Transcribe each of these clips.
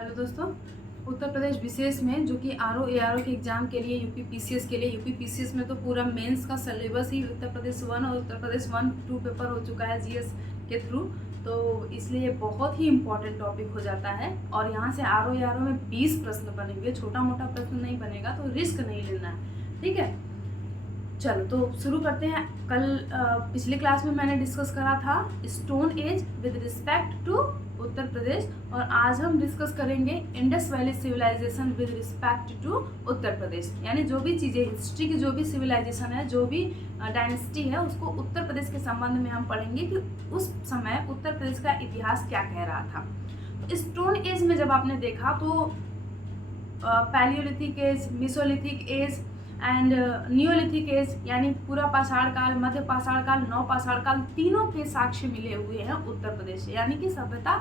Hello दोस्तों। उत्तर प्रदेश विशेष में जो कि R O A R O के एग्ज़ाम के लिए यूपी पीसीएस के लिए यूपी पीसीएस में तो पूरा मेंस का सिलेबस ही उत्तर प्रदेश 1 और उत्तर प्रदेश 1-2 पेपर हो चुका है जीएस के थ्रू। तो इसलिए बहुत ही इम्पोर्टेंट टॉपिक हो जाता है और यहाँ से R O A R O में 20 प्रश्न बनेंगे, छोटा मोटा प्रश्न नहीं बनेगा, तो रिस्क नहीं लेना है। ठीक है, चलो तो शुरू करते हैं। कल पिछले क्लास में मैंने डिस्कस करा था stone age with respect to Uttar Pradesh, और आज हम डिस्कस करेंगे Indus valley civilisation with respect to Uttar Pradesh. यानी जो भी चीज़ें हिस्ट्री की जो भी सिविलाइजेशन है, जो भी डायनेस्टी है, उसको उत्तर प्रदेश के संबंध में हम पढ़ेंगे कि उस समय उत्तर प्रदेश का इतिहास क्या कह रहा था। तो स्टोन एज में जब आपने देखा तो Paleolithic age, Mesolithic age and Neolithic age, यानी पूरा पाषाण काल, मध्य पाषाण काल, नव पाषाण काल, तीनों के साक्ष्य मिले हुए हैं उत्तर प्रदेश से। यानी कि सभ्यता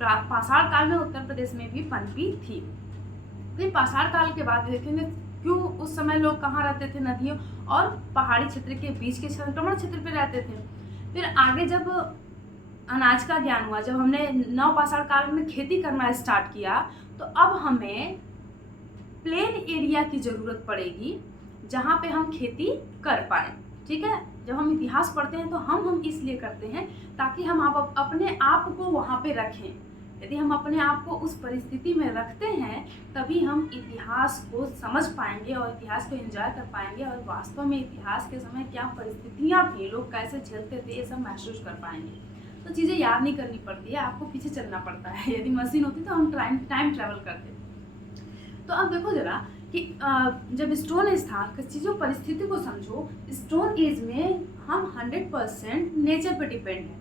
पाषाण काल में उत्तर प्रदेश में भी पनपी थी। फिर पाषाण काल के बाद देखेंगे क्यों उस समय लोग कहाँ रहते थे, नदियों और पहाड़ी क्षेत्र के बीच के संक्रमण क्षेत्र पे रहते थे। फिर आगे जब अनाज का ज्ञान हुआ, जब हमने नव पाषाण काल में खेती करना स्टार्ट किया, तो अब हमें प्लेन एरिया की ज़रूरत पड़ेगी जहाँ पे हम खेती कर पाएँ। ठीक है, जब हम इतिहास पढ़ते हैं तो हम इसलिए करते हैं ताकि हम अपने आप को वहाँ पे रखें। यदि हम अपने आप को उस परिस्थिति में रखते हैं तभी हम इतिहास को समझ पाएंगे और इतिहास को एंजॉय कर पाएंगे, और वास्तव में इतिहास के समय क्या परिस्थितियाँ थी, लोग कैसे झेलते थे, ये सब महसूस कर पाएंगे। तो चीज़ें याद नहीं करनी पड़ती है, आपको पीछे चलना पड़ता है। यदि मशीन होती तो हम टाइम ट्रैवल करते। तो अब देखो जरा कि जब स्टोन एज था, चीज़ों परिस्थिति को समझो। स्टोन एज में हम 100% नेचर पे डिपेंड है।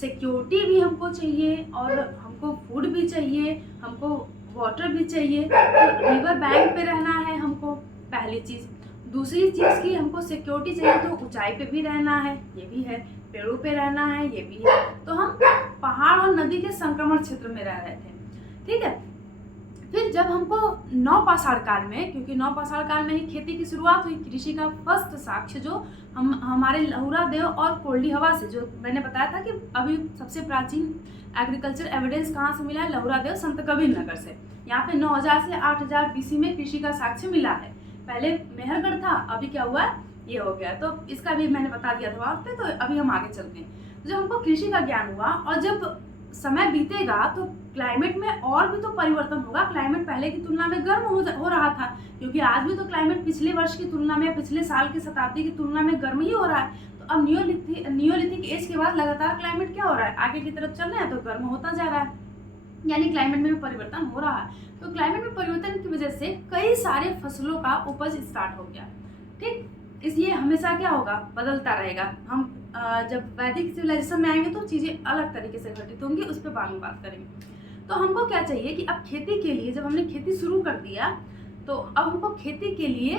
सिक्योरिटी भी हमको चाहिए और हमको फूड भी चाहिए, हमको वाटर भी चाहिए। तो रिवर बैंक पे रहना है हमको, पहली चीज़। दूसरी चीज़ की हमको सिक्योरिटी चाहिए तो ऊंचाई पे भी रहना है, ये भी है। पेड़ों पे रहना है, ये भी है। तो हम पहाड़ और नदी के संक्रमण क्षेत्र में रह रहे थे। ठीक है, फिर जब हमको नव पाषाण काल में, क्योंकि नव पाषाण काल में ही खेती की शुरुआत हुई, कृषि का फर्स्ट साक्ष्य जो हमारे लहुरा देव और कोल्डी हवा से, जो मैंने बताया था कि अभी सबसे प्राचीन एग्रीकल्चर एविडेंस कहाँ से मिला है, लहुरा देव संत कबीर नगर से। यहाँ पे 9000 से 8000 बीसी में कृषि का साक्ष्य मिला है। पहले मेहरगढ़ था, अभी क्या हुआ, ये हो गया। तो इसका भी मैंने बता दिया था वहाँ पे। तो अभी हम आगे चलते हैं। जब हमको कृषि का ज्ञान हुआ और जब समय बीतेगा तो क्लाइमेट में और भी तो परिवर्तन होगा। क्लाइमेट पहले की तुलना में गर्म हो रहा था, क्योंकि आज भी तो क्लाइमेट पिछले वर्ष की तुलना में, पिछले साल की शताब्दी की तुलना में गर्म ही हो रहा है। तो अब नियोलिथिक एज के बाद लगातार क्लाइमेट क्या हो रहा है, आगे की तरफ चल रहे हैं तो गर्म होता जा रहा है, यानी क्लाइमेट में भी परिवर्तन हो रहा है। तो क्लाइमेट में परिवर्तन की वजह से कई सारे फसलों का उपज स्टार्ट हो गया। ठीक, इसलिए हमेशा क्या होगा, बदलता रहेगा। हम जब वैदिक सिविलाइजेशन में आएंगे तो चीज़ें अलग तरीके से घटित होंगी, उस पर बाद में बात करेंगे। तो हमको क्या चाहिए कि अब खेती के लिए, जब हमने खेती शुरू कर दिया तो अब हमको खेती के लिए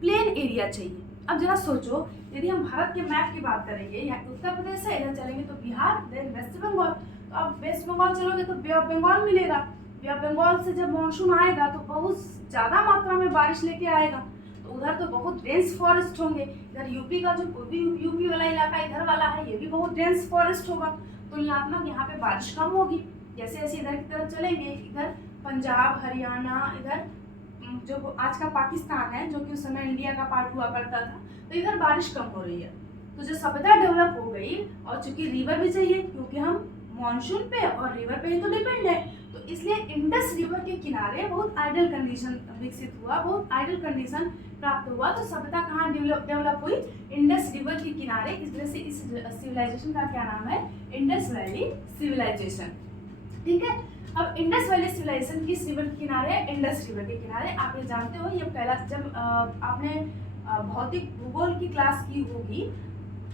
प्लेन एरिया चाहिए। अब जरा सोचो, यदि हम भारत के मैप की बात करेंगे, या उत्तर प्रदेश से इधर चलेंगे तो बिहार, देन वेस्ट बंगाल। तो अब वेस्ट बंगाल चलोगे तो बे ऑफ बंगाल मिलेगा। बे ऑफ बंगाल से जब मानसून आएगा तो बहुत ज़्यादा मात्रा में बारिश लेके आएगा। उधर तो बहुत डेंस फॉरेस्ट होंगे। इधर यूपी का जो पूर्वी यूपी वाला इलाका इधर वाला है, ये भी बहुत डेंस फॉरेस्ट होगा। तुलनात्मक यहाँ पे बारिश कम होगी। जैसे जैसे इधर की तरफ चलेंगे, इधर पंजाब, हरियाणा, इधर जो आज का पाकिस्तान है, जो कि उस समय इंडिया का पार्ट हुआ करता था, तो इधर बारिश कम हो रही है। तो जो सभ्यता डेवलप हो गई, और चूंकि रिवर भी चाहिए, क्योंकि हम मानसून पे और रिवर पे ही तो डिपेंड है, तो इसलिए इंडस रिवर के किनारे बहुत आइडल कंडीशन विकसित हुआ, बहुत आइडल कंडीशन प्राप्त हुआ। तो सभ्यता कहाँ डेवलप हुई, इंडस रिवर के किनारे। इस वजह से इस सिविलाइजेशन का क्या नाम है, इंडस वैली सिविलाइजेशन। ठीक है, अब इंडस वैली सिविलाइजेशन किस रिवर के किनारे है, इंडस रिवर के किनारे। आप ये जानते हो, ये पहला, जब आपने भौतिक भूगोल की क्लास की होगी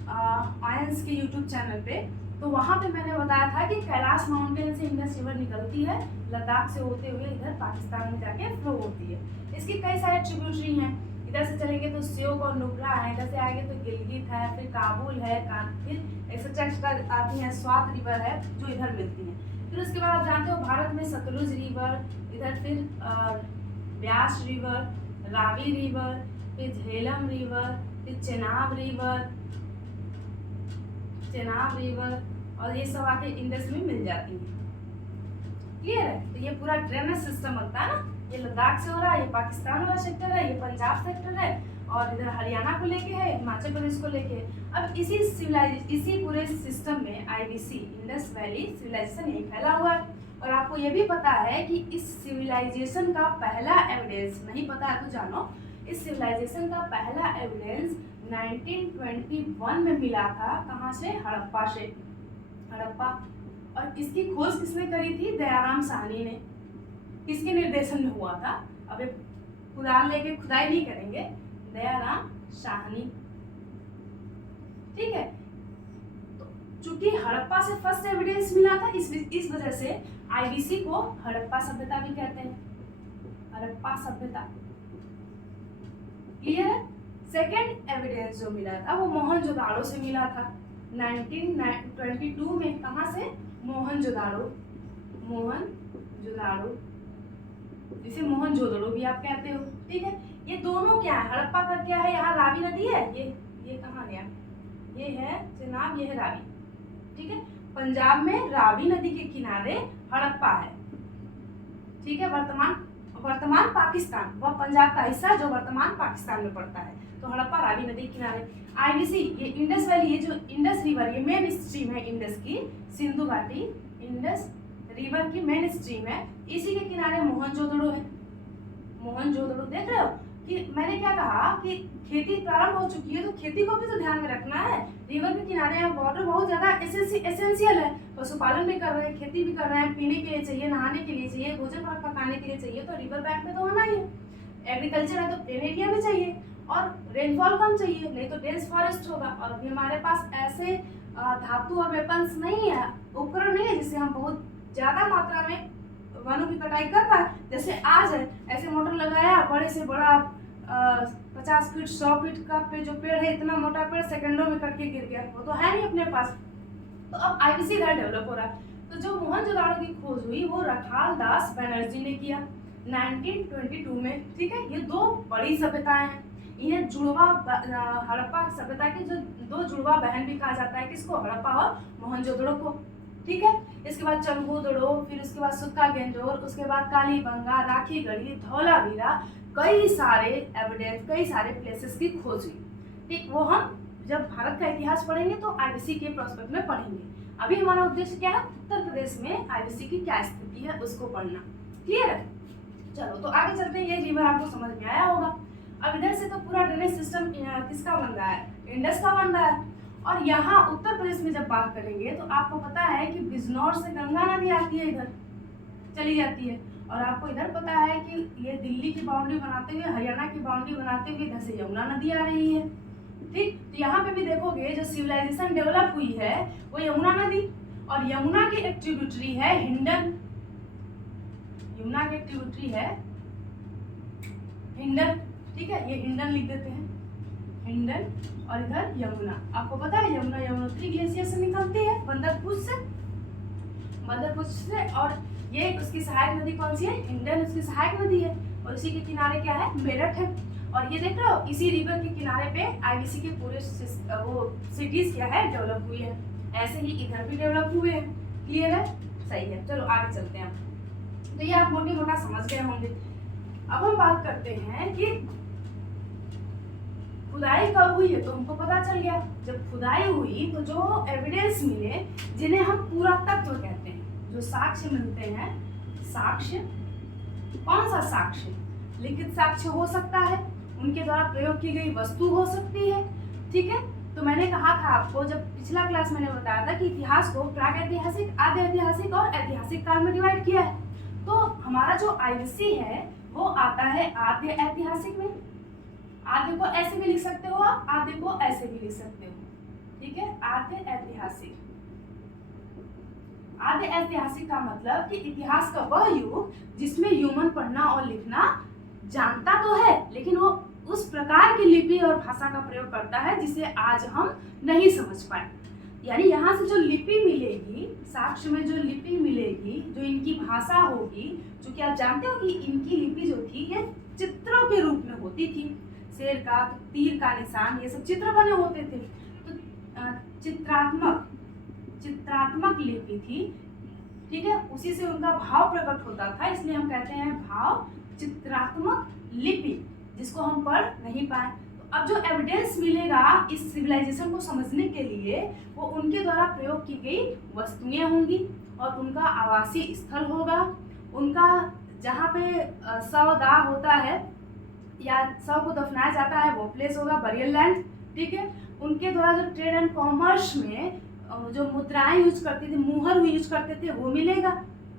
आयंस के यूट्यूब चैनल पे, तो वहाँ पे मैंने बताया था कि कैलाश माउंटेन से इंडस रिवर निकलती है, लद्दाख से होते हुए इधर पाकिस्तान में जाके फ्लो होती है। इसके कई सारे ट्रिब्यूटरी हैं। इधर से चलेंगे तो श्योक और नुब्रा है, इधर से आएंगे तो गिलगित है, फिर काबुल है, फिर एक्सेट्रा आती है, स्वात रिवर है जो इधर मिलती है। फिर उसके बाद आप जानते हो भारत में सतलुज रिवर, इधर फिर ब्यास रिवर, रावी रिवर, फिर झेलम रिवर, फिर चेनाब रिवर, और ये सब आके इंडस में मिल जाती है। क्लियर है। तो ये पूरा ड्रेनेज सिस्टम बनता है ना, ये लद्दाख से हो रहा है, ये पाकिस्तान वाला सेक्टर है, ये पंजाब सेक्टर है, और इधर हरियाणा को लेके है, हिमाचल प्रदेश को लेके। अब इसी पूरे सिस्टम में IVC इंडस वैली सिविलाइजेशन यही फैला हुआ है। और आपको ये भी पता है कि इस सिविलाइजेशन का पहला एविडेंस, नहीं पता है तो जानो, इस सिविलाइजेशन का पहला एविडेंस 1921 में मिला था। कहाँ से? हड़प्पा से। हड़प्पा। और इसकी खोज किसने करी थी? दयाराम साहनी ने। किसके निर्देशन में हुआ था? अब ये कुदाल लेके खुदाई नहीं करेंगे, दयाराम साहनी। ठीक है। तो चूंकि हड़प्पा से फर्स्ट एविडेंस मिला था, इस वजह से IVC को हड़प्पा सभ्यता भी कहते हैं, हड़प्पा सभ्यता। क्लियर है। सेकेंड एविडेंस जो मिला था वो मोहनजोदाड़ो से मिला था 1922 में। कहाँ से? मोहनजोदाड़ो। मोहनजोदाड़ो, जिसे मोहनजोदड़ो भी आप कहते हो। ठीक है। ये दोनों क्या है? हड़प्पा का क्या है? यहाँ रावी नदी है, ये कहाँ गया? ये है जनाब, ये है रावी। ठीक है। पंजाब में रावी नदी के किनारे हड़प्पा है। ठीक है। वर्तमान पाकिस्तान, वह पंजाब का हिस्सा जो वर्तमान पाकिस्तान में पड़ता है। तो हड़प्पा रावी नदी के किनारे। IVC ये इंडस वैली, ये जो इंडस रिवर, ये मेन स्ट्रीम है इंडस की, सिंधु घाटी इंडस रिवर की मेन स्ट्रीम है। इसी के किनारे मोहनजोदड़ो है। मोहनजोदड़ो देख रहे हो कि मैंने क्या कहा कि खेती प्रारंभ हो चुकी है, तो खेती को भी तो ध्यान में रखना है। रिवर के किनारे वाटर बहुत ज्यादा एसेंशियल है। पशुपालन भी कर रहे हैं, खेती भी कर रहे हैं, पीने के लिए चाहिए, नहाने के लिए चाहिए, भोजन पकाने के लिए चाहिए, तो रिवर बैंक में तो होना ही है। एग्रीकल्चर है तो प्लेन एरिया में चाहिए, और रेनफॉल कम चाहिए, नहीं तो डेंस फॉरेस्ट होगा। और अभी हमारे पास ऐसे धातु और वेपन्स नहीं है, उपकरण नहीं है जिससे हम बहुत ज्यादा मात्रा में वनों की कटाई कर पाए। जैसे आज है, ऐसे मोटर लगाया, बड़े से बड़ा 50 फीट 100 फीट का जो पेड़ है, इतना मोटा पेड़ सेकंडों में कट के गिर गया, वो तो है नहीं अपने पास। तो अब IVC इधर डेवलप हो रहा है। तो जो मोहनजोदाड़ो की खोज हुई वो रखाल दास बनर्जी ने किया 1922 में। ठीक है। ये दो बड़ी सभ्यताएं हैं। इन्हें जुड़वा हड़प्पा सभ्यता की जो दो जुड़वा बहन भी कहा जाता है। किसको? हड़प्पा और मोहनजोदड़ो को। ठीक है। इसके बाद चंबुदड़ो, फिर उसके बाद सुक्का गेंजोर, उसके बाद कालीबंगा, राखीगढ़ी, धौलावीरा, कई सारे एविडेंस, कई सारे प्लेसेस की खोज हुई। ठीक। वो हम जब भारत का इतिहास पढ़ेंगे तो IVC के प्रोस्पेक्ट में पढ़ेंगे। अभी हमारा उद्देश्य क्या है? उत्तर प्रदेश में IVC की क्या स्थिति है उसको पढ़ना। क्लियर है। चलो तो आगे चलते हैं। ये रिवर आपको समझ में आया होगा। अब इधर से तो पूरा ड्रेनेज सिस्टम किसका बन रहा है? इंडस का बन रहा है। और यहाँ उत्तर प्रदेश में जब बात करेंगे तो आपको पता है कि बिजनौर से गंगा नदी आती है, इधर चली जाती है। और आपको इधर पता है कि ये दिल्ली की बाउंड्री बनाते हुए, हरियाणा की बाउंड्री बनाते हुए इधर से यमुना नदी आ रही है। ठीक। तो यहाँ पे भी देखोगे जो सिविलाइजेशन डेवलप हुई है वो यमुना नदी, और यमुना की एक ट्रिब्यूटरी है हिंडन। यमुना की एक ट्रिब्यूटरी है हिंडन। ठीक है। ये हिंडन लिख देते हैं, हिंडन। और इधर यमुना। आपको पता है यमुना यमुनोत्री ग्लेशियर से निकलती है, बंदरपुर से। और ये उसकी सहायक नदी कौन सी है? हिंडन उसकी सहायक नदी है। और इसी के किनारे क्या है? मेरठ है। और ये देख रहे हो, इसी रिवर के किनारे पे IVC के पूरे वो सिटीज क्या है? डेवलप हुई है। ऐसे ही इधर भी डेवलप हुए हैं। क्लियर है। सही है। चलो आगे चलते हैं। तो ये आप मोटी मोटा समझ गए होंगे। अब हम बात करते हैं कि खुदाई कब हुई है। तो हमको पता चल गया, जब खुदाई हुई तो जो एविडेंस मिले, जिन्हें हम पुरातत्व कहते हैं, जो साक्ष्य मिलते हैं। साक्ष्य कौन सा साक्ष्य? लिखित साक्ष्य हो सकता है, उनके द्वारा प्रयोग की गई वस्तु हो सकती है। ठीक है। तो मैंने कहा था आपको, जब पिछला क्लास मैंने बताया था कि इतिहास को प्रागैतिहासिक, आद्य ऐतिहासिक और ऐतिहासिक काल में डिवाइड किया है। तो हमारा जो IVC है वो आता है आद्य ऐतिहासिक में। आद्य को ऐसे भी लिख सकते हो आप, आद्य को ऐसे भी लिख सकते हो। ठीक है। आद्य ऐतिहासिक। आद्य ऐतिहासिक का मतलब कि इतिहास का वह युग जिसमें ह्यूमन पढ़ना और लिखना जानता तो है, लेकिन वो उस प्रकार की लिपि और भाषा का प्रयोग करता है जिसे आज हम नहीं समझ पाए। यानी यहाँ से जो लिपि मिलेगी, साक्ष्य में जो लिपि मिलेगी, जो इनकी भाषा होगी, क्योंकि आप जानते हो कि इनकी लिपि जो थी ये चित्रों के रूप में होती थी। शेर का, तीर का निशान, ये सब चित्र बने होते थे। तो चित्रात्मक लिपि थी। ठीक है, उसी से उनका भाव प्रकट होता था, इसलिए हम कहते हैं भाव चित्रात्मक लिपि, जिसको हम पढ़ नहीं पाए। तो अब जो एविडेंस मिलेगा इस सिविलाइजेशन को समझने के लिए, वो उनके द्वारा प्रयोग की गई वस्तुएं होंगी और उनका आवासीय स्थल होगा, उनका जहाँ पे शव दाह होता है या शव को दफनाया जाता है वो प्लेस होगा, बरियल लैंड। ठीक है, उनके द्वारा जो ट्रेड एंड कॉमर्स में जो मुद्राएं यूज करती थी, मुहर यूज करते थे, वो मिलेगा।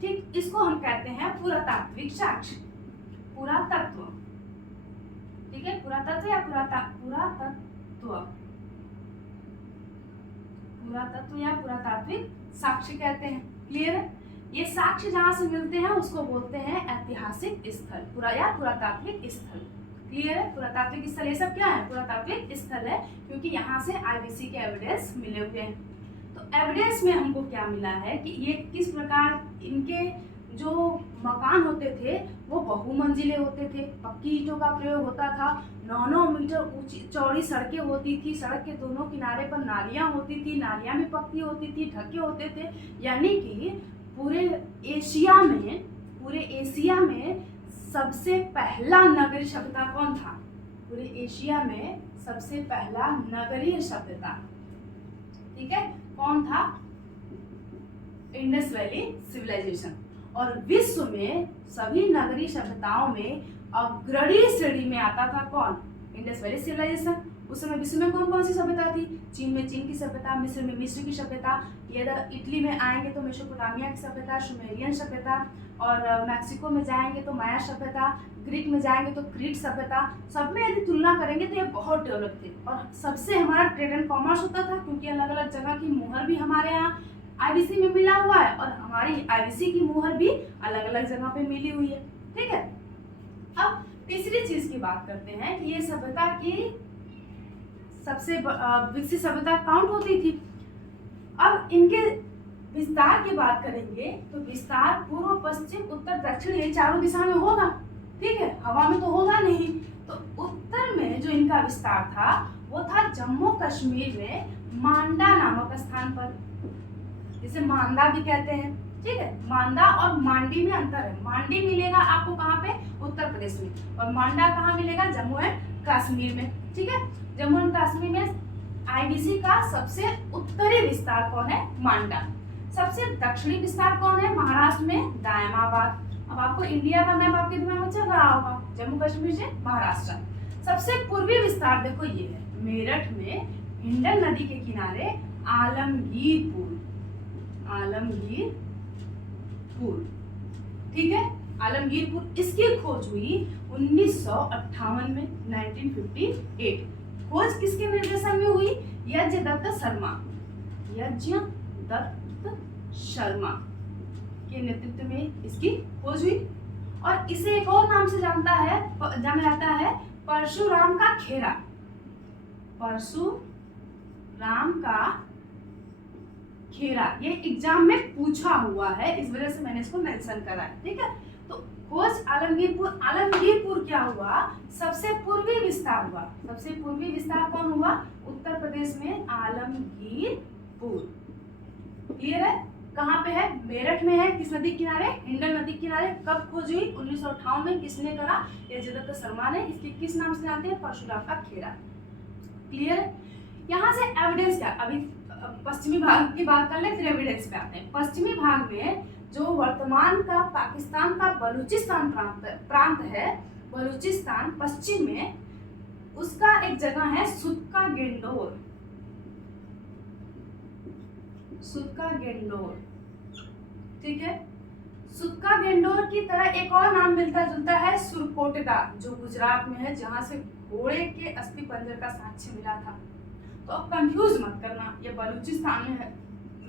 ठीक, इसको हम कहते हैं पुरातात्विक साक्ष्य, पुरातत्व। ठीक है, पुरातत्व या पुरातत्व या पुरातात्विक साक्ष्य कहते हैं। क्लियर है? ये साक्ष्य जहां से मिलते हैं उसको बोलते हैं ऐतिहासिक स्थल, पुरातात्विक स्थल। क्लियर है? पुरातात्विक स्थल ये सब क्या है? पुरातात्विक स्थल है, क्योंकि यहाँ से आईबीसी के एविडेंस मिले हुए हैं। तो एविडेंस में हमको क्या मिला है कि ये किस प्रकार इनके जो मकान होते थे वो बहुमंजिले होते थे, पक्की ईंटों का प्रयोग होता था, 9-9 मीटर ऊंची चौड़ी सड़कें होती थी, सड़क के दोनों किनारे पर नालियां होती थी, नालियां भी पक्की होती थी, ढके होते थे। यानी कि पूरे एशिया में सबसे पहला नगरीय सभ्यता कौन था? पूरे एशिया में सबसे पहला नगरीय सभ्यता, ठीक है, कौन था? Indus valley civilization. और विश्व में सभी नगरीय सभ्यताओं में अग्रणी श्रेणी में आता था कौन? Indus valley civilization. उस समय विश्व में कौन कौन सी सभ्यता थी? चीन में चीन की सभ्यता, मिस्र में मिस्र की सभ्यता, इटली में आएंगे तो मेसोपोटामिया की सभ्यता, सुमेरियन सभ्यता, और मैक्सिको में जाएंगे तो माया सभ्यता, ग्रीक में जाएंगे तो क्रीट सभ्यता। सब में यदि तुलना करेंगे तो ये बहुत डेवलप थे। और सबसे हमारा ट्रेड एंड कॉमर्स होता था, क्योंकि अलग अलग जगह की मुहर भी हमारे यहाँ आईबीसी में मिला हुआ है और हमारी आईबीसी की मुहर भी अलग अलग जगह पे मिली हुई है। ठीक है, अब तीसरी चीज की बात करते हैं कि ये सभ्यता की सबसे विकसित सभ्यता काउंट होती थी। अब इनके विस्तार की बात करेंगे तो विस्तार पूर्व, पश्चिम, उत्तर, दक्षिण, ये चारों दिशा में होगा। ठीक है, हवा में तो होगा नहीं। तो उत्तर में जो इनका विस्तार था वो था जम्मू कश्मीर में मांडा नामक स्थान पर, जिसे मांदा भी कहते हैं। ठीक है, मांदा और मांडी में अंतर है। मांडी मिलेगा आपको कहाँ पे? उत्तर प्रदेश में, और मांडा कहाँ मिलेगा? जम्मू एंड कश्मीर में। ठीक है, जम्मू एंड कश्मीर में आईबीसी का सबसे उत्तरी विस्तार कौन है? मांडा। सबसे दक्षिणी विस्तार कौन है? महाराष्ट्र में दायमाबाद। अब आपको इंडिया का मैप आपके दिमाग में चल रहा होगा, जम्मू कश्मीर से महाराष्ट्र। सबसे पूर्वी विस्तार देखो ये है, मेरठ में हिंडन नदी के किनारे आलमगीरपुर। ठीक है, आलमगीरपुर, इसकी खोज हुई 1958 में, 1958। खोज किसके निर्देशन में हुई? यज्ञदत्त शर्मा के नेतृत्व में इसकी खोज हुई। और इसे एक और नाम से जाना जाता है परशुराम का खेरा। परशुराम का खेरा, ये एग्जाम में पूछा हुआ है, इस वजह से मैंने इसको मेंशन करा है। ठीक है, तो खोज आलमगीरपुर क्या हुआ? सबसे पूर्वी विस्तार हुआ। सबसे पूर्वी विस्तार कौन हुआ? उत्तर प्रदेश में आलमगीरपुर। क्लियर है? कहाँ पे है? मेरठ में है। किस नदी किनारे? हिंडन नदी किनारे। कब खोज हुई? 1958 में। किसने करा? यज्ञदत्त शर्मा ने। इसके किस नाम से जानते हैं? परशुराम का खेरा। क्लियर है? यहाँ से एविडेंस क्या? अभी पश्चिमी भाग की बात कर ले, फिर एविडेंस पे आते हैं। पश्चिमी भाग में जो वर्तमान का पाकिस्तान का बलूचिस्तान प्रांत है, बलूचिस्तान पश्चिम में, उसका एक जगह है सुदका गेंडोर। ठीक है, सुदका गेंडोर की तरह एक और नाम मिलता जुलता है सुरकोटदा, जो गुजरात में है, जहां से घोड़े के अस्थि पंजर का साक्ष्य मिला था। तो अब कंफ्यूज मत करना, ये बलूचिस्तान में है।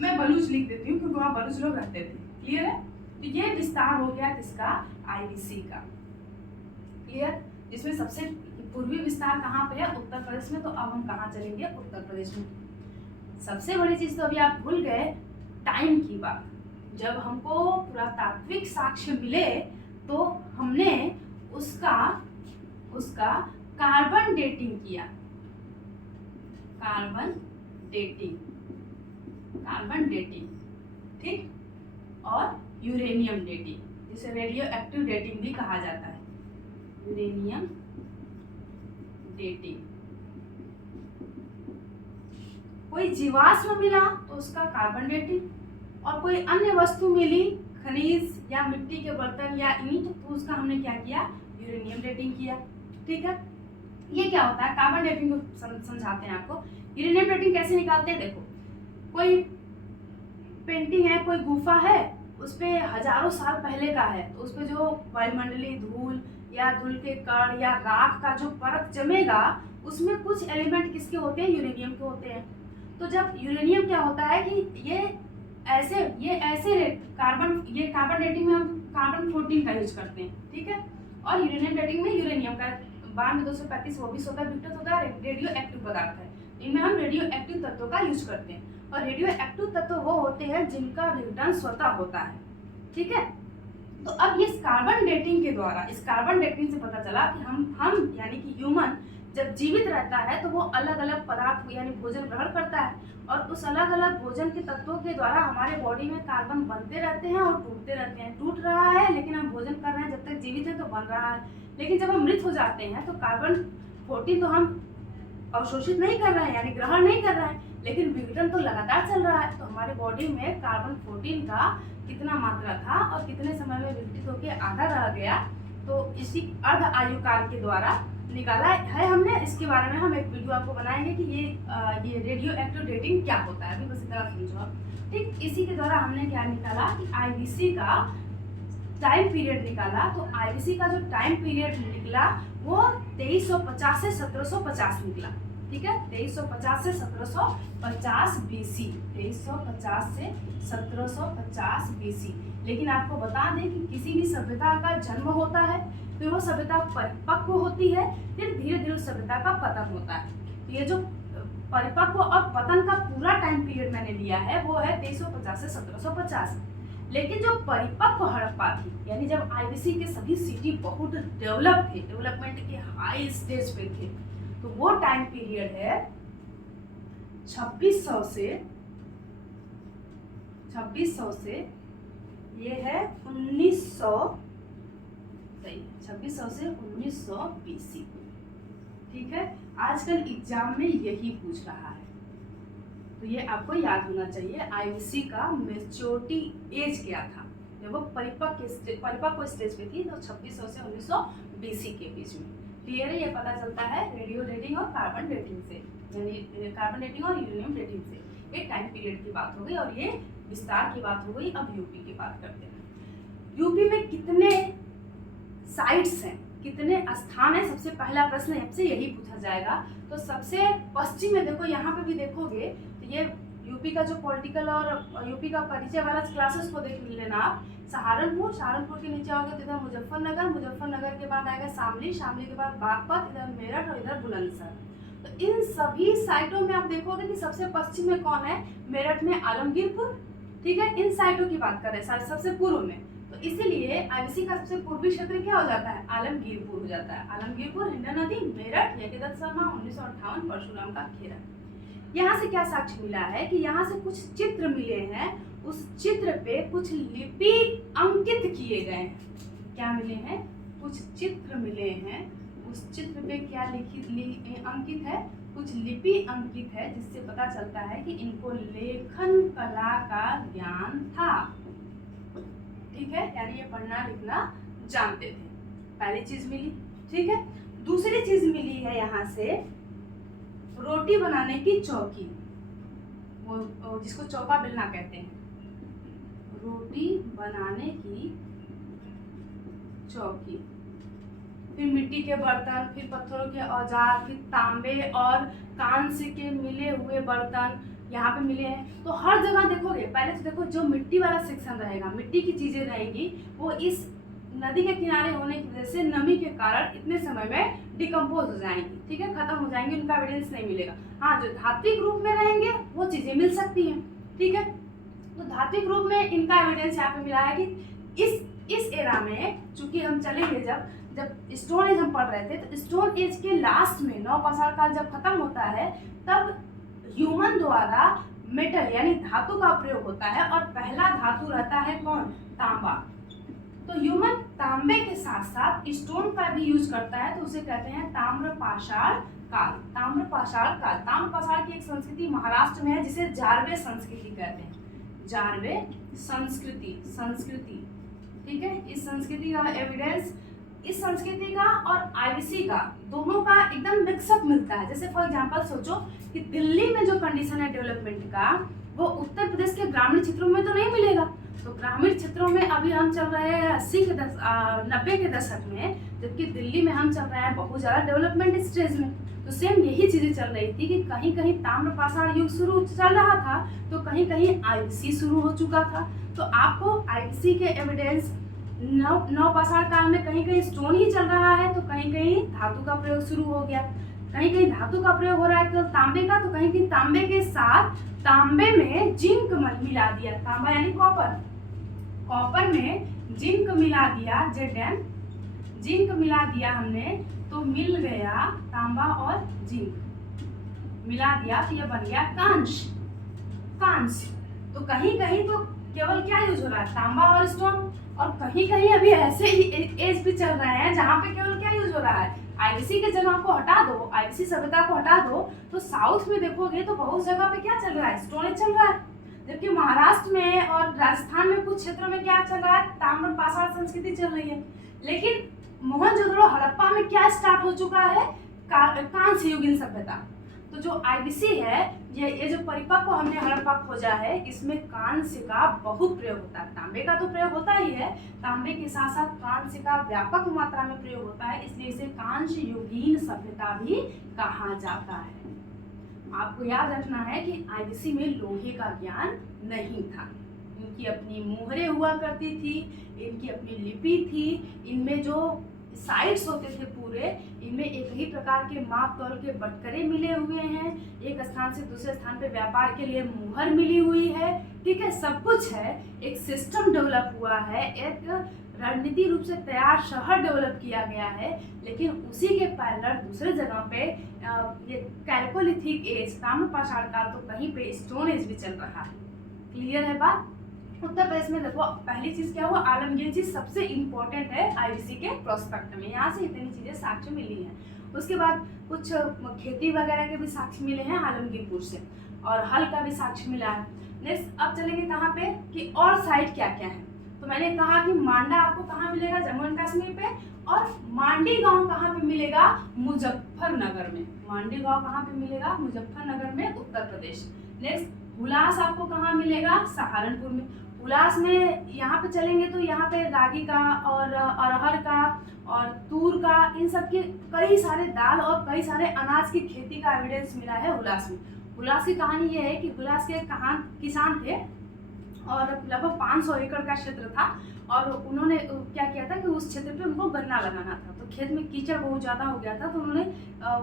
मैं बलूच लिख देती हूँ क्योंकि वहाँ बलूच लोग रहते थे। क्लियर है? तो ये विस्तार हो गया किसका? आईबीसी का। क्लियर? जिसमें सबसे पूर्वी विस्तार कहाँ पे है? उत्तर प्रदेश में। तो अब हम कहाँ चलेंगे? उत्तर प्रदेश में। सबसे बड़ी चीज तो अभी आप भूल गए, टाइम की बात। जब हमको पुरातात्विक साक्ष्य मिले तो हमने उसका कार्बन डेटिंग किया। कार्बन डेटिंग, ठीक। और यूरेनियम डेटिंग, जिसे रेडियो एक्टिव डेटिंग भी कहा जाता है। यूरेनियम डेटिंग, कोई जीवाश्म मिला तो उसका कार्बन डेटिंग, और कोई अन्य वस्तु मिली, खनिज या मिट्टी के बर्तन या ईंट, तो उसका हमने क्या किया, यूरेनियम डेटिंग किया। ठीक है, ये क्या होता है, कार्बन डेटिंग को समझाते हैं आपको। यूरेनियम डेटिंग कैसे निकालते हैं, देखो कोई पेंटिंग है, कोई गुफा है, उस पे हजारों साल पहले का है, तो उस पे जो वायुमंडलीय धूल या धूल के कण या राख का जो परत जमेगा, उसमें कुछ एलिमेंट किसके होते हैं, यूरेनियम के होते हैं। तो जब यूरेनियम क्या होता है कि ये ऐसे कार्बन डेटिंग में हम कार्बन 14 का यूज करते हैं। ठीक है, और यूरेनियम डेटिंग में यूरेनियम का 9235 वो भी विघटित होता है, रेडियो एक्टिव पदार्थ है, इनमें हम रेडियो एक्टिव तत्वों का यूज करते हैं। और रेडियो एक्टिव तत्व वो होते हैं जिनका विघटन स्वतः होता है। ठीक है, तो अब इस कार्बन डेटिंग के द्वारा, इस कार्बन डेटिंग से पता चला कि हम यानी कि ह्यूमन जब जीवित रहता है तो वो अलग अलग पदार्थ यानी भोजन ग्रहण करता है, और उस अलग अलग भोजन के तत्वों के द्वारा हमारे बॉडी में कार्बन बनते रहते हैं और टूटते रहते हैं। टूट रहा है लेकिन हम भोजन कर रहे हैं, जब तक जीवित है तो बन रहा है, लेकिन जब हम मृत हो जाते हैं तो कार्बन 14 तो हम अवशोषित नहीं कर रहे हैं यानी ग्रहण नहीं कर रहे हैं, लेकिन विघटन तो लगातार चल रहा है। तो हमारे बॉडी में कार्बन 14 का कितना मात्रा था और कितने समय में विघटित होकर आधा रह गया, तो इसी अर्ध आयु काल के द्वारा निकाला है हमने। इसके बारे में हम एक वीडियो आपको बनाएंगे कि ये रेडियो एक्टिव डेटिंग क्या होता है, अभी बस इतना समझो। ठीक, इसी के द्वारा हमने क्या निकाला कि आईवीसी का टाइम पीरियड निकाला। तो आईवीसी का जो टाइम पीरियड निकला वो 2350 से 1750 निकला। ठीक है, 2350 से 1750 बीसी, 2350 से 1750 बीसी। लेकिन आपको बता दें कि किसी भी सभ्यता का जन्म होता है, फिर वो सभ्यता परिपक्व होती है, फिर धीरे धीरे उस सभ्यता का पतन होता है। तो ये जो परिपक्व और पतन का पूरा टाइम पीरियड मैंने लिया है वो है 2350 से 1750। लेकिन जो परिपक्व हड़प्पा थी, यानी जब आईवीसी के सभी सिटी बहुत डेवलप थे, डेवलपमेंट के हाई स्टेज पे थे, तो वो टाइम पीरियड है 2600 से ये है 1900, सही, 2600 से 1900 बीसी। ठीक है, आजकल एग्जाम में यही पूछ रहा है, तो ये आपको याद होना चाहिए। आईवीसी का मैच्योरिटी एज क्या था जब वो परिपक्व स्टेज पे थी, तो 2600 से 1900 बीसी के बीच में। क्लियर है, ये पता चलता है रेडियो डेटिंग और कार्बन डेटिंग से, यानी कार्बन डेटिंग और यूरेनियम डेटिंग से। ये टाइम पीरियड की बात हो गई और ये विस्तार की बात हो गई। अब यूपी की बात करते हैं। यूपी में कितने साइट्स हैं, कितने स्थान हैं, सबसे पहला प्रश्न आपसे यही पूछा जाएगा। तो सबसे पश्चिम में देखो, यहाँ पे भी देखोगे तो ये यूपी का जो पॉलिटिकल और यूपी का परिचय वाला क्लासेस को देख लेना आप। सहारनपुर के नीचे आओगे तो इधर मुजफ्फरनगर के बाद आएगा शामली के बाद बागपत, इधर मेरठ और इधर बुलंदशहर। तो इन सभी साइटों में आप देखोगे कि सबसे पश्चिम में कौन है, मेरठ में आलमगीरपुर। ठीक है, इन साइटों की बात करें सबसे पूर्व में, तो इसीलिए आईवीसी का सबसे पूर्वी क्षेत्र क्या हो जाता है, आलमगीरपुर हो जाता है। आलमगीरपुर, हिंडन नदी, मेरठ, यज्ञदत्त शर्मा, 1958, परशुराम का खेरा। यहाँ से क्या साक्ष्य मिला है कि यहाँ से कुछ चित्र मिले हैं, उस चित्र पे कुछ लिपि अंकित किए गए हैं। क्या मिले हैं, कुछ चित्र मिले हैं, उस चित्र पे क्या अंकित है, कुछ लिपि अंकित है, जिससे पता चलता है कि इनको लेखन कला का ज्ञान था। ठीक है, यानी ये पढ़ना लिखना जानते थे, पहली चीज मिली। ठीक है, दूसरी चीज मिली है यहाँ से रोटी बनाने की चौकी, वो जिसको चौका बेलना कहते हैं, रोटी बनाने की चौकी। फिर मिट्टी के बर्तन, फिर पत्थरों के औजार, फिर तांबे और कांस्य के मिले हुए बर्तन यहाँ पे मिले हैं। तो हर जगह देखोगे, पहले तो देखो जो मिट्टी वाला सेक्शन रहेगा, मिट्टी की चीजें रहेंगी, वो इस नदी के किनारे होने की वजह से नमी के कारण इतने समय में डिकम्पोज हो जाएंगी। ठीक है, खत्म हो जाएंगी, उनका एविडेंस नहीं मिलेगा। हाँ, जो धात्विक रूप में रहेंगे वो चीजें मिल सकती हैं। ठीक है, तो धात्विक रूप में इनका एविडेंस यहाँ पे मिला है कि इस एरा में, चूंकि हम चलेंगे जब स्टोन एज हम पढ़ रहे थे, तो स्टोन एज के लास्ट में नवपाषाण काल जब खत्म होता है, तब ह्यूमन द्वारा मेटल यानी धातु का प्रयोग होता है और पहला धातु रहता है कौन, तांबा। तो ह्यूमन तांबे के साथ साथ स्टोन का भी यूज करता है, तो उसे कहते हैं ताम्र पाषाण काल। ताम्र पाषाण काल, ताम्र पाषाण की एक संस्कृति महाराष्ट्र में है जिसे जारवे संस्कृति कहते हैं, जारवे संस्कृति। ठीक है, इस संस्कृति का एविडेंस, इस संस्कृति का और आईबीसी का दोनों का एकदम मिक्सअप मिलता है। जैसे फॉर एग्जांपल सोचो कि दिल्ली में जो कंडीशन है डेवलपमेंट का, वो उत्तर प्रदेश के ग्रामीण क्षेत्रों में तो नहीं मिलेगा। तो ग्रामीण क्षेत्रों में अभी हम चल रहे हैं 90 के दशक में, जबकि दिल्ली में हम चल रहे हैं बहुत ज़्यादा डेवलपमेंट स्टेज में। तो सेम यही चीज़ें चल रही थी कि कहीं कहीं ताम्र पाषाण युग शुरू चल रहा था, तो कहीं कहीं आईबीसी शुरू हो चुका था। तो आपको आईबीसी के एविडेंस नव पाषाण काल में कहीं कहीं स्टोन ही चल रहा है, तो कहीं कहीं धातु का प्रयोग शुरू हो गया। कहीं कहीं धातु का प्रयोग हो रहा है केवल तांबे का, तो कहीं कहीं तांबे के साथ तांबे में जिंक मिला दिया, तांबा यानी कॉपर, कॉपर में जिंक मिला दिया, जेडएम जिंक मिला दिया हमने, तो मिल गया तांबा और जिंक मिला दिया, तो यह बन गया कांच। तो कहीं कहीं तो केवल क्या यूज हो रहा है, तांबा और स्टोन, और कहीं कहीं अभी ऐसे ही एज भी चल रहे हैं जहाँ पे केवल क्या यूज हो रहा है, आईबीसी के जगह को हटा दो, आईबीसी सभ्यता को हटा दो, तो साउथ में देखोगे तो बहुत जगह पे क्या चल रहा है, स्टोन चल रहा है। जबकि महाराष्ट्र में और राजस्थान में कुछ क्षेत्रों में क्या चल रहा है, ताम्र पाषाण संस्कृति चल रही है। लेकिन मोहनजोदड़ो हड़प्पा में क्या स्टार्ट हो चुका है, कांस्य युगीन सभ्यता। तो जो आईबीसी है, ये जो परिपक्व हमने हड़प्पा खोजा है, इसमें कांस्य का बहुत प्रयोग होता है। तांबे का तो प्रयोग होता ही है, तांबे के साथ साथ कांस्य का व्यापक मात्रा में प्रयोग होता है, इसलिए इसे कांस्य युगीन सभ्यता भी कहा जाता है। आपको याद रखना है कि आईबीसी में लोहे का ज्ञान नहीं था, इनकी अपनी मुहरें हुआ करती थी, इनकी अपनी लिपि थी, इनमें जो साइट्स होते थे पूरे, इनमें एक ही प्रकार के माप तौल के बटकरे मिले हुए हैं, एक स्थान से दूसरे स्थान पे व्यापार के लिए मुहर मिली हुई है। ठीक है, सब कुछ है, एक सिस्टम डेवलप हुआ है, एक रणनीति रूप से तैयार शहर डेवलप किया गया है। लेकिन उसी के पैरेलल दूसरे जगह पे ये कैल्कोलिथिक एज, ताम्र पाषाण काल, तो कहीं पे स्टोन एज भी चल रहा है। क्लियर है बात। उत्तर प्रदेश में देखो पहली चीज क्या हुआ, आलमगीर चीज सबसे इम्पोर्टेंट है आईबीसी के प्रोस्पेक्ट में, यहाँ से इतनी चीजें साक्ष्य मिली हैं। उसके बाद कुछ खेती वगैरह के भी साक्ष्य मिले हैं आलमगीरपुर से, और हल का भी साक्ष्य मिला है। नेक्स्ट अब चलेंगे कहाँ पे कि और साइट क्या क्या है। तो मैंने कहा कि मांडा आपको कहाँ मिलेगा, जम्मू एंड कश्मीर पे, और मांडी गांव कहाँ पे मिलेगा, मुजफ्फरनगर में। मांडी गांव कहाँ पे मिलेगा, मुजफ्फरनगर में, उत्तर प्रदेश। नेक्स्ट हुलास आपको कहाँ मिलेगा, सहारनपुर में। हुलास में यहाँ पे चलेंगे तो यहाँ पे रागी का और अरहर का और तूर का, इन सब के कई सारे दाल और कई सारे अनाज की खेती का एविडेंस मिला है हुलास में। हुलास की कहानी ये है कि हुलास के किसान थे और लगभग 500 एकड़ का क्षेत्र था, और उन्होंने क्या किया था कि उस क्षेत्र पे उनको गन्ना लगाना था। तो खेत में कीचड़ बहुत ज़्यादा हो गया था, तो उन्होंने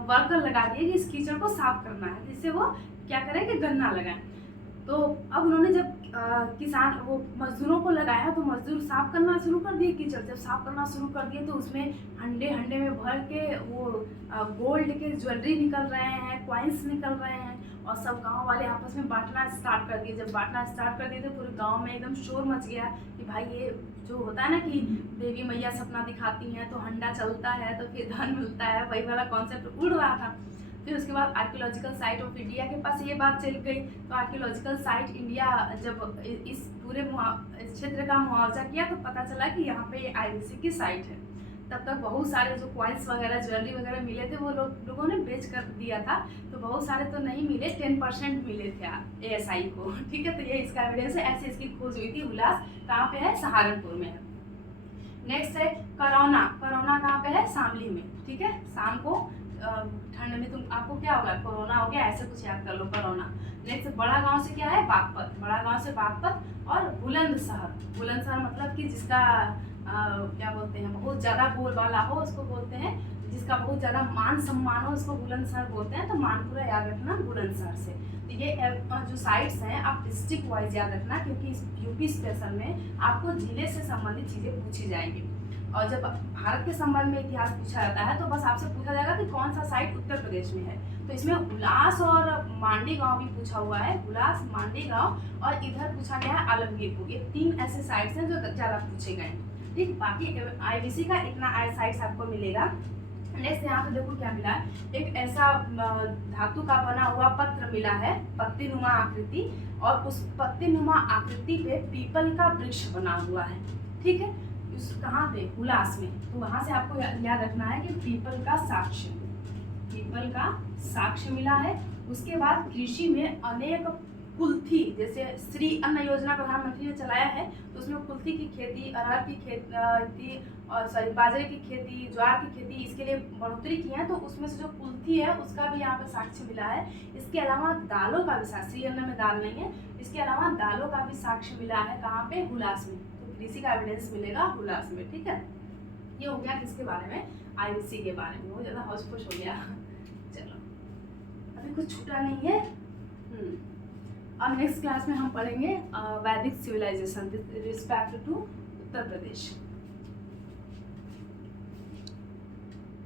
वर्कर लगा दिए कि इस कीचड़ को साफ करना है, जिससे वो क्या करें कि गन्ना लगाएं। तो अब उन्होंने जब किसान वो मजदूरों को लगाया, तो मजदूर साफ करना शुरू कर दिए कीचड़। जब साफ करना शुरू कर दिए तो उसमें हंडे हंडे में भर के वो गोल्ड के ज्वेलरी निकल रहे हैं, कॉइन्स निकल रहे हैं, और सब गांव वाले आपस में बांटना स्टार्ट कर दिए। जब बांटना स्टार्ट कर दिए तो पूरे गांव में एकदम शोर मच गया कि भाई ये जो होता है ना कि देवी मैया सपना दिखाती हैं तो हंडा चलता है तो फिर धन मिलता है, वही वाला कॉन्सेप्ट उड़ रहा था। फिर उसके बाद आर्कियोलॉजिकल साइट ऑफ इंडिया के पास ये बात चल गई, तो आर्कियोलॉजिकल साइट इंडिया जब इस पूरे क्षेत्र का मुआवजा किया तो पता चला कि यहाँ पे ये आईबीसी की साइट है। तब तक बहुत सारे जो कॉइन्स वगैरह ज्वेलरी वगैरह मिले थे वो लोगों ने बेच कर दिया था, तो बहुत सारे तो नहीं मिले, 10% मिले थे एएसआई को। ठीक है, तो ये इसका एविडेंस है, ऐसे इसकी खोज हुई थी। हुलास कहाँ पे है, सहारनपुर में है। नेक्स्ट है करौना। करौना कहाँ पे है, शामली में। ठीक है, शाम को ठंड में तुम आपको क्या होगा, कोरोना हो गया, ऐसे कुछ याद कर लो, कोरोना। नेक्स्ट बड़ा गांव से क्या है, बागपत। बड़ा गांव से बागपत। और बुलंदशहर। बुलंदशहर मतलब कि जिसका क्या बोलते हैं, बहुत ज़्यादा बोलबाला हो उसको बोलते हैं, जिसका बहुत ज़्यादा मान सम्मान हो उसको बुलंदशहर बोलते हैं। तो मानपुरा याद रखना बुलंदशहर से। तो ये जो साइट्स हैं आप डिस्ट्रिक्ट वाइज याद रखना, क्योंकि इस यूपी स्पेशल में आपको जिले से संबंधित चीज़ें पूछी जाएंगी। और जब भारत के संबंध में इतिहास पूछा जाता है तो बस आपसे पूछा जाएगा कि कौन सा साइट उत्तर प्रदेश में है, तो इसमें हुलास और मांडी गांव भी पूछा हुआ है, हुलास मांडी गांव, और इधर पूछा गया है आलमगीरपुर। ये 3 ऐसे साइट्स हैं जो ज़्यादा पूछे गए हैं। ठीक, बाकी IBC का इतना साइट्स आपको मिलेगा। नेक्स्ट यहाँ पे देखो क्या मिला है, एक ऐसा धातु का बना हुआ पत्र मिला है, पत्तीनुमा आकृति, और उस पत्तीनुमा आकृति पे पीपल का वृक्ष बना हुआ है। ठीक है, उस कहाँ पे, हुलास में। तो वहां से आपको याद रखना है कि पीपल का साक्ष्य, पीपल का साक्ष्य मिला है। उसके बाद कृषि में अनेक कुल्थी, जैसे श्री अन्न योजना प्रधानमंत्री ने चलाया है, तो उसमें कुल्थी की खेती, अरहर की खेती, और सॉरी बाजरे की खेती, ज्वार की खेती, इसके लिए बढ़ोतरी की है। तो उसमें से जो कुल्थी है उसका भी यहाँ पे साक्ष्य मिला है। इसके अलावा दालों का भी साक्ष्य, श्री अन्न में दाल नहीं है, इसके अलावा दालों का भी साक्ष्य मिला है। कहाँ पे, हुलास में। तो कृषि का एविडेंस मिलेगा हुलास में। ठीक है, ये हो गया किसके बारे में, IBC के बारे में। बहुत ज़्यादा हौस खुश हो गया। चलो, अभी कुछ छूटा नहीं है। अब नेक्स्ट क्लास में हम पढ़ेंगे वैदिक civilization respect to Uttar Pradesh.